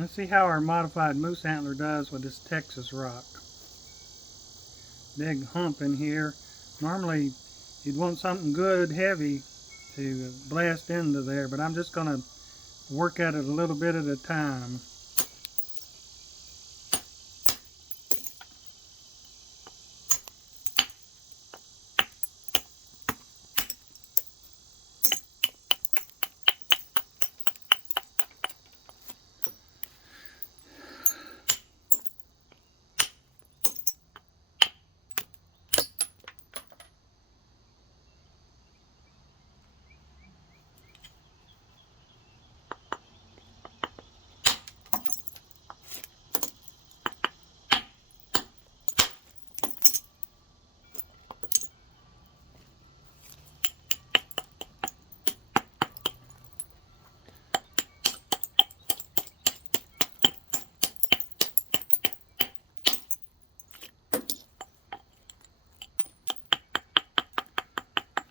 Let's see how our modified moose antler does with this Texas rock. Big hump in here. Normally you'd want something good, heavy to blast into there, but I'm just going to work at it a little bit at a time.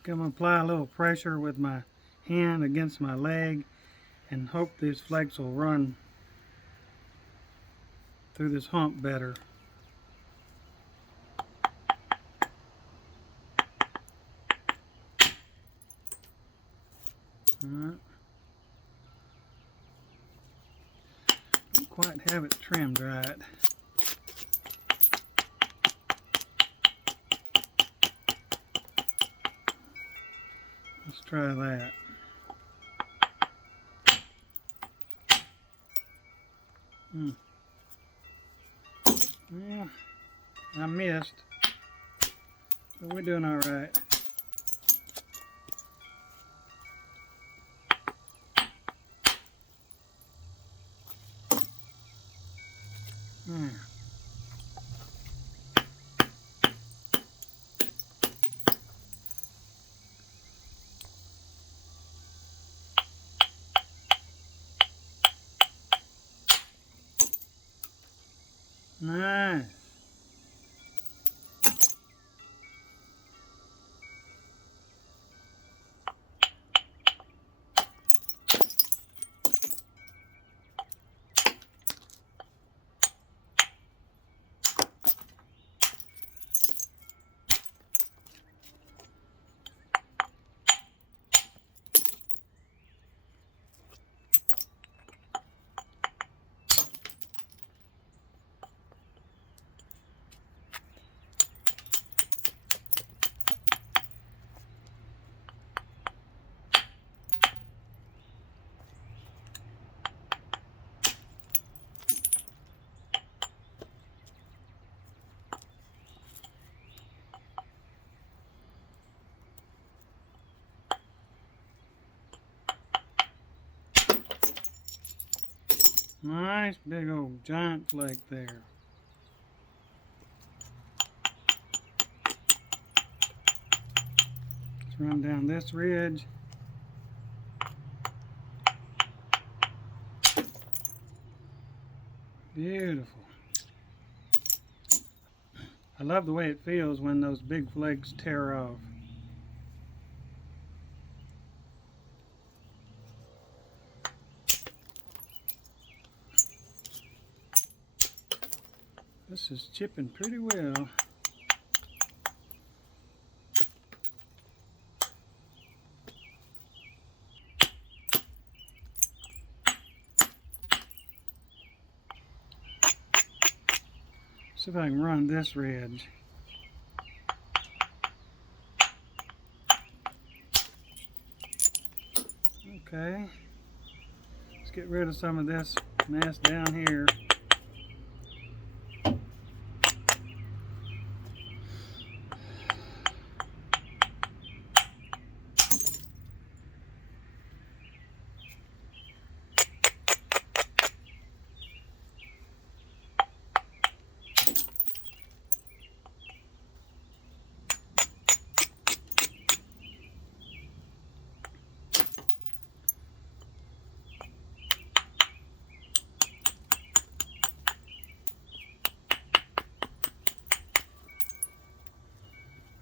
I'm going to apply a little pressure with my hand against my leg and hope these flakes will run through this hump better. Alright. Don't quite have it trimmed right. Let's try that. Well, I missed, but we're doing all right. There. Nice. Nice big old giant flake there. Let's run down this ridge. Beautiful. I love the way it feels when those big flakes tear off. This is chipping pretty well. See if I can run this ridge. Okay. Let's get rid of some of this mess down here.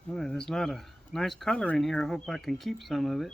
Oh, there's a lot of nice color in here. I hope I can keep some of it.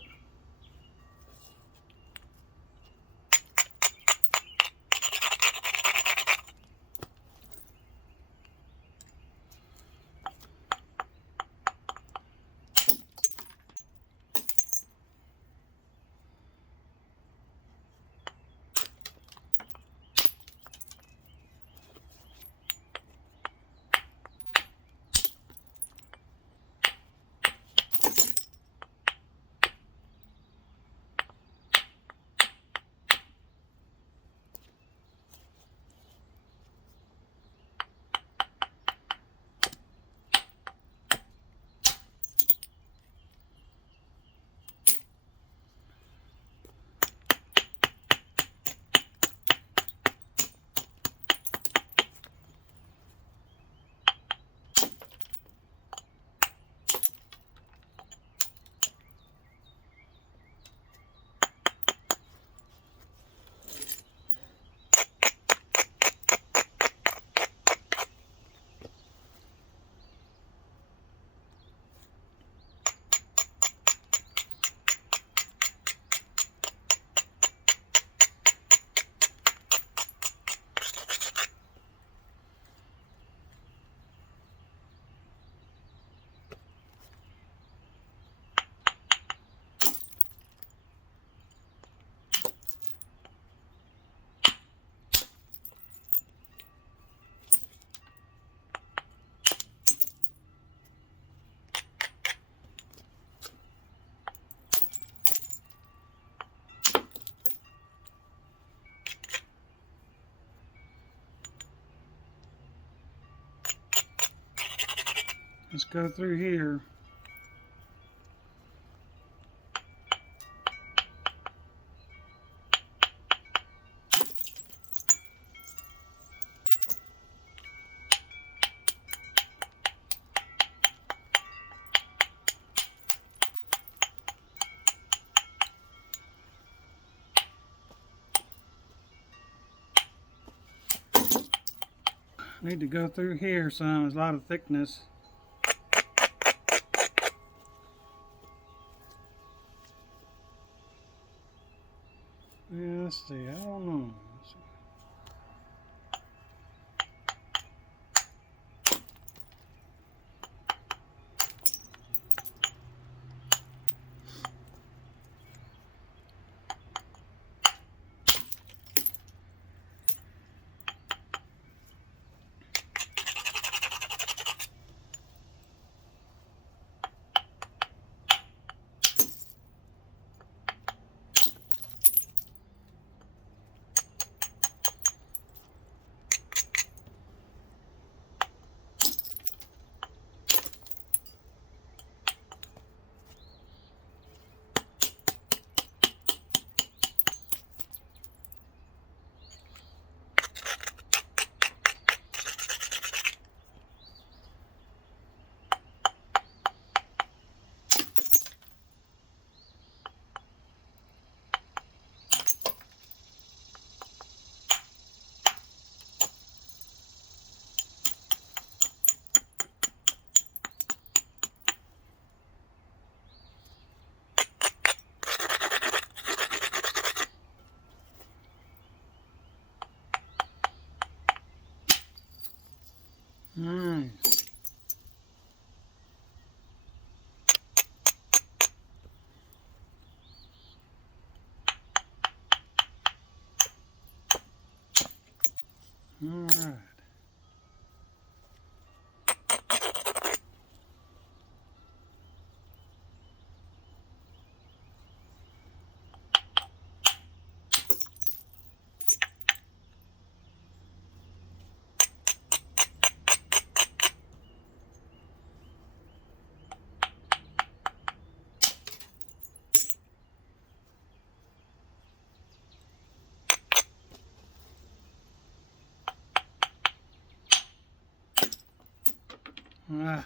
go through here. Need to go through here some. There's a lot of thickness. Yeah, let's see. I don't know. Nice. All right. Ah.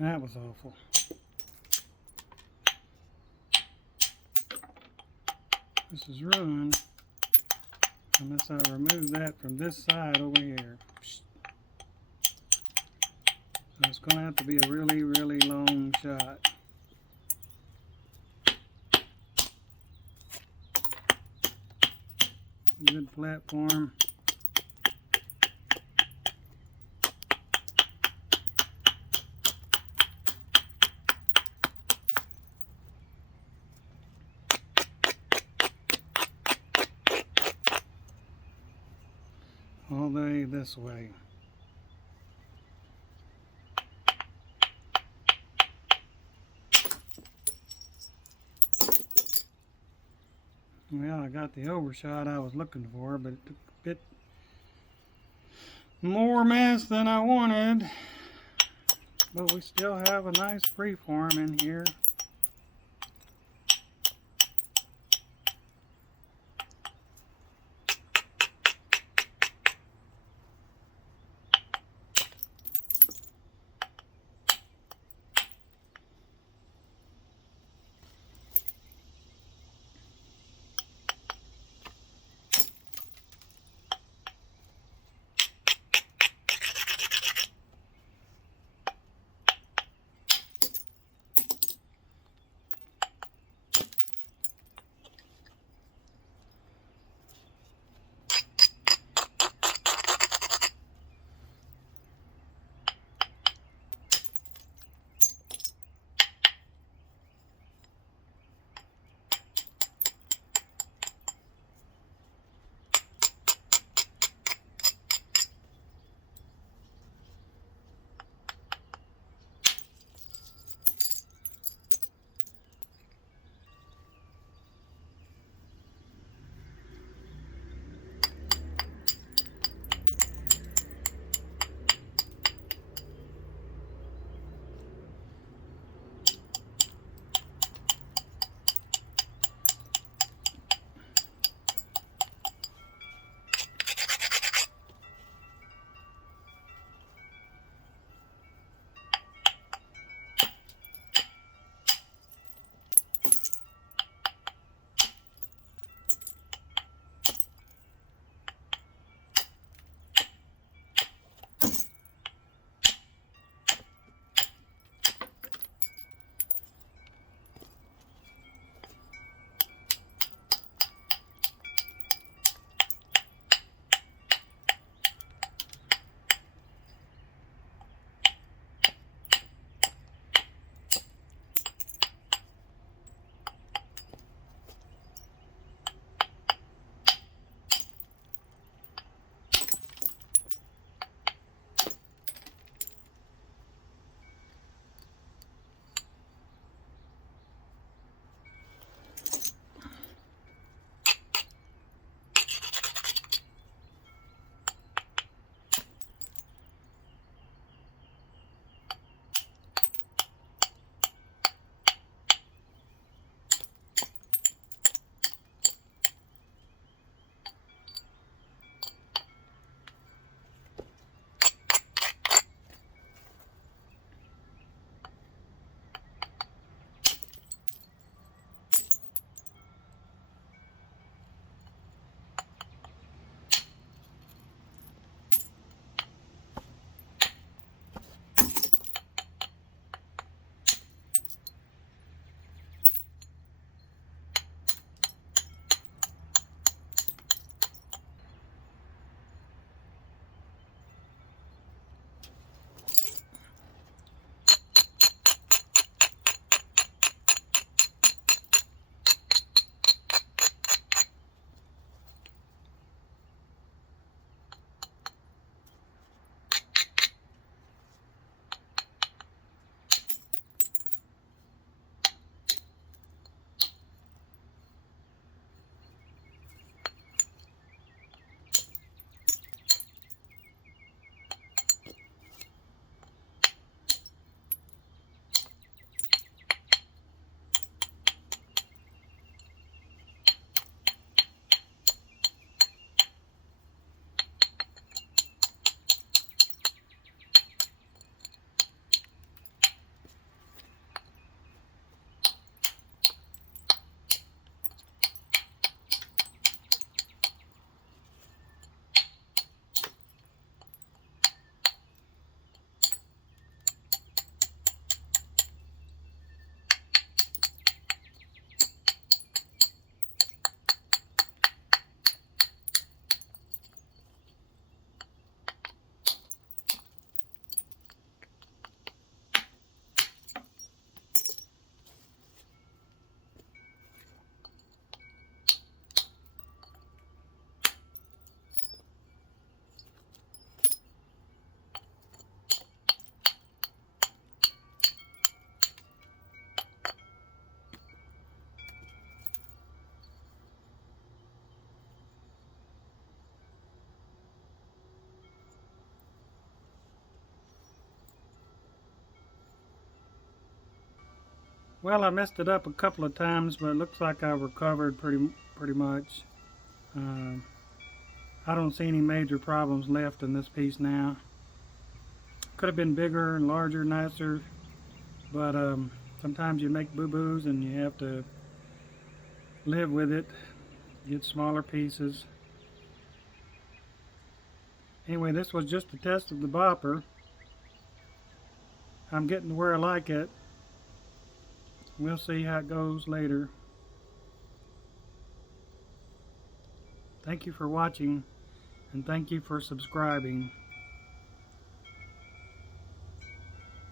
That was awful. This is ruined unless I remove that from this side over here. So it's going to have to be a really, really long shot. Good platform. All the way this way. Well, I got the overshot I was looking for, but it took a bit more mess than I wanted. But we still have a nice freeform in here. Well, I messed it up a couple of times, but it looks like I recovered pretty much. Uh, I don't see any major problems left in this piece now. Could have been bigger and larger, nicer, but sometimes you make boo-boos and you have to live with it. Get smaller pieces. Anyway, this was just a test of the bopper. I'm getting to where I like it. We'll see how it goes later. Thank you for watching, and thank you for subscribing.